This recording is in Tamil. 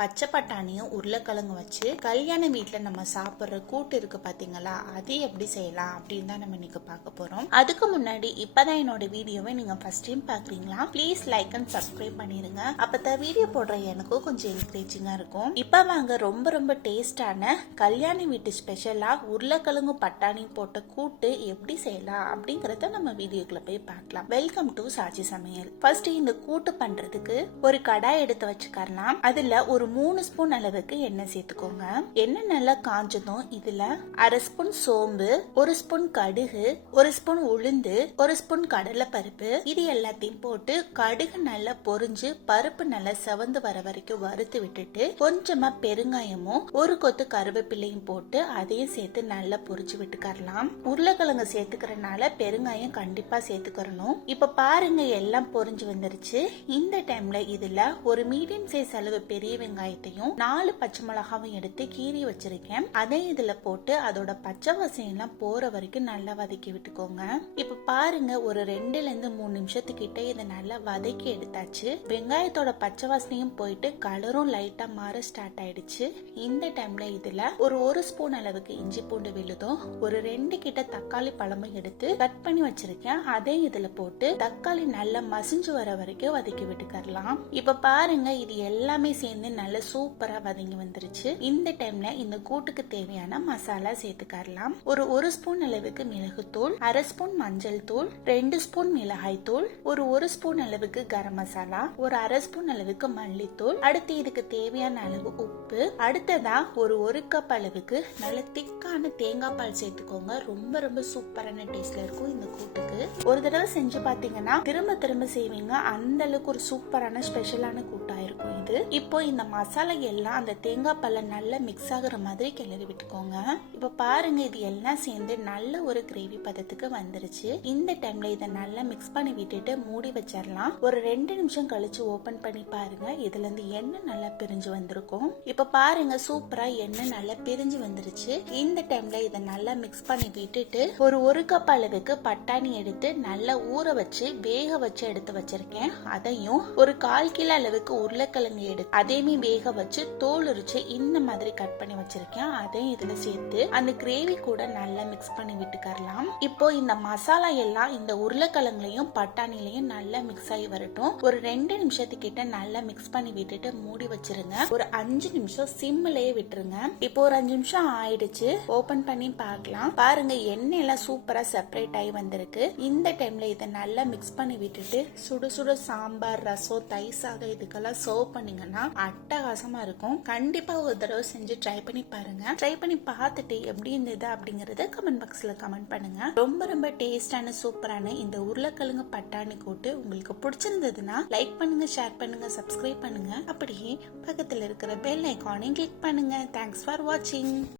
பச்சை பட்டாணியும் உருளைக்கிழங்கு வச்சு கல்யாண வீட்டில் நம்ம சாப்பிட்ற கூட்டு இருக்கு பார்த்தீங்களா, அது எப்படி செய்யலாம் அப்படின்னு தான் நம்ம இன்னைக்கு பார்க்க போகிறோம். அதுக்கு முன்னாடி இப்போதான் என்னோட வீடியோவை நீங்கள் ஃபர்ஸ்ட் டைம் பார்க்குறீங்களா, ப்ளீஸ் லைக் அண்ட் சப்ஸ்கிரைப் பண்ணிடுங்க. அப்போ தான் வீடியோ போடுற எனக்கும் கொஞ்சம் என்கரேஜிங்காக இருக்கும். இப்போ வாங்க ரொம்ப ரொம்ப டேஸ்டான கல்யாண வீட்டு ஸ்பெஷலாக உருளைக்கிழங்கு பட்டாணி போட்ட கூட்டு எப்படி செய்யலாம் அப்படிங்கிறத நம்ம வீடியோக்குள்ள போய் பார்க்கலாம். வெல்கம் டு சாச்சி சமையல். ஃபர்ஸ்ட் இந்த கூட்டு பண்ணுறதுக்கு ஒரு கடாய் எடுத்து வச்சுக்கலாம். அதில் ஒரு 3 ஸ்பூன் அளவுக்கு எண்ணெய் சேர்த்துக்கோங்க. எண்ணெய் நல்லா காஞ்சதும் இதுல 1/2 ஸ்பூன் சோம்பு, 1 ஸ்பூன் கடுகு, 1 ஸ்பூன் உளுந்து, 1 ஸ்பூன் கடலை பருப்பு, இது எல்லாத்தையும் போட்டு கடுகு நல்லா பொரிஞ்சு பருப்பு நல்லா செவந்து வர வரைக்கும் வறுத்து விட்டுட்டு கொஞ்சமா பெருங்காயமும் ஒரு கொத்து கருவேப்பிலையும் போட்டு அதையும் சேர்த்து நல்லா பொரிச்சு விட்டுக்கறலாம். உருளைக்கிழங்கு சேர்த்துக்கிறனால பெருங்காயம் கண்டிப்பா சேர்த்துக்கிறணும். இப்ப பாருங்க எல்லாம் பொரிஞ்சு வந்துருச்சு. இந்த டைம்ல இதுல ஒரு மீடியம் சைஸ் அளவு பெரிய வெங்காயத்தையும் 4 பச்சை மிளகாவும் எடுத்து கீறி வச்சிருக்கேன். அதை இதுல போட்டு அதோட பச்சை வாசனை எல்லாம் போற வரைக்கும் நல்லா வதக்கி விட்டுக்கோங்க. இப்ப பாருங்க ஒரு 2ல இருந்து 3 நிமிஷத்துக்கிட்ட இதை நல்லா வதக்கி எடுத்தாச்சு. வெங்காயத்தோட பச்சை வாசனையும் போயிட்டு கலரும் லைட்டா மாற ஸ்டார்ட் ஆயிடுச்சு. இந்த டைம்ல இதுல ஒரு ஸ்பூன் அளவுக்கு இஞ்சி பூண்டு விழுதும், ஒரு 2 கிட்ட தக்காளி பழமும் எடுத்து கட் பண்ணி வச்சிருக்கேன். அதை இதுல போட்டு தக்காளி நல்லா மசிஞ்சு வர வரைக்கும் வதக்கி விட்டுக்கறலாம். இப்ப பாருங்க இது எல்லாமே சேர்ந்து நல்ல சூப்பரா வதங்கி வந்துருச்சு. இந்த டைம்ல இந்த கூட்டுக்கு தேவையான மசாலா சேர்த்துக்கலாம். ஒரு ஸ்பூன் அளவுக்கு மிளகுத்தூள், 1/2 ஸ்பூன் மஞ்சள் தூள், 2 ஸ்பூன் மிளகாய் தூள், ஒரு ஸ்பூன் அளவுக்கு கரம் மசாலா, ஒரு 1/2 ஸ்பூன் அளவுக்கு மல்லித்தூள், அடுத்து இதுக்கு தேவையான அளவு உப்பு, அடுத்ததா ஒரு கப் அளவுக்கு நல்ல திக்கான தேங்காய் பால் சேர்த்துக்கோங்க. ரொம்ப ரொம்ப சூப்பரான டேஸ்ட்ல இருக்கும் இந்த கூட்டுக்கு. ஒரு தடவை செஞ்சு பாத்தீங்கன்னா திரும்ப திரும்ப செய்வீங்க. அந்த அளவுக்கு ஒரு சூப்பரான ஸ்பெஷலான கூட்டா இருக்கும் இது. இப்போ இந்த மசாலா எல்லாம் அந்த தேங்காய் பால்ல நல்லா மிக்ஸ் ஆகுற மாதிரி கிளறி விட்டுக்கோங்க. இப்ப பாருங்க இது எல்லாம் சேர்ந்து நல்ல ஒரு கிரேவி பதத்துக்கு வந்துருச்சு. இந்த டைம்ல இதை நல்லா மிக்ஸ் பண்ணி விட்டுட்டு மூடி வச்சிடலாம். ஒரு 2 நிமிஷம் கழிச்சு ஓபன் பண்ணி பாருங்க. இதுல இருந்து எண்ணெய் நல்லா பிரிஞ்சு வந்திருக்கும். இப்ப பாருங்க சூப்பரா எண்ணெய் நல்லா பிரிஞ்சு வந்துருச்சு. இந்த டைம்ல இதை நல்லா மிக்ஸ் பண்ணி விட்டுட்டு ஒரு கப் அளவுக்கு பட்டாணி எடுத்து நல்லா ஊற வச்சு வேக வச்சு எடுத்து வச்சிருக்கேன். அதையும் ஒரு 1/4 கிலோ அளவுக்கு உருளைக்கிழங்கு எடுத்து அதையுமே வேக வச்சு தோல் உரிச்சு இந்த மாதிரி கட் பண்ணி வச்சிருக்கேன். அதையும் இதுல சேர்த்து அந்த கிரேவி கூட நல்லா மிக்ஸ் பண்ணி விட்டுக்கறலாம். இப்போ இந்த மசாலா எல்லாம் இந்த உருளைக்கிழங்குலையும் பட்டாணிலையும் நல்லா மிக்ஸ் ஆகி வரட்டும். ஒரு 2 நிமிஷத்துக்கிட்ட நல்லா மிக்ஸ் பண்ணி விட்டுட்டு மூடி வச்சிருங்க. ஒரு 5 நிமிஷம் சிம்லயே விட்டுருங்க. இப்போ ஒரு 5 நிமிஷம் ஆயிடுச்சு. ஓபன் பண்ணி பார்க்கலாம். பாருங்க எண்ணெய் எல்லாம் சூப்பரா செப்பரேட் ஆகி வந்திருக்கு. இந்த டைம்ல இதை நல்லா மிக்ஸ் பண்ணி விட்டுட்டு சுடு சுடு சாம்பார், ரசம், தயிர் சாதம் இதுக்கெல்லாம் சர்வ் பண்ணீங்கன்னா அட்டகாசமா இருக்கும். கண்டிப்பா ஒரு தடவை செஞ்சு ட்ரை பண்ணி பாருங்க. ட்ரை பண்ணி பார்த்துட்டு எப்படி இருந்தது அப்படிங்கறத கமெண்ட் பாக்ஸ்ல கமெண்ட் பண்ணுங்க. ரொம்ப ரொம்ப டேஸ்டான சூப்பரான இந்த உருளைக்கிழங்கு பட்டாணி கூட்டு உங்களுக்கு பிடிச்சிருந்ததுன்னா லைக் பண்ணுங்க, ஷேர் பண்ணுங்க, சப்ஸ்கிரைப் பண்ணுங்க. அப்படியே பக்கத்துல இருக்கிற பெல் ஐகானையும் கிளிக் பண்ணுங்க. தேங்க்ஸ் ஃபார் வாட்சிங்.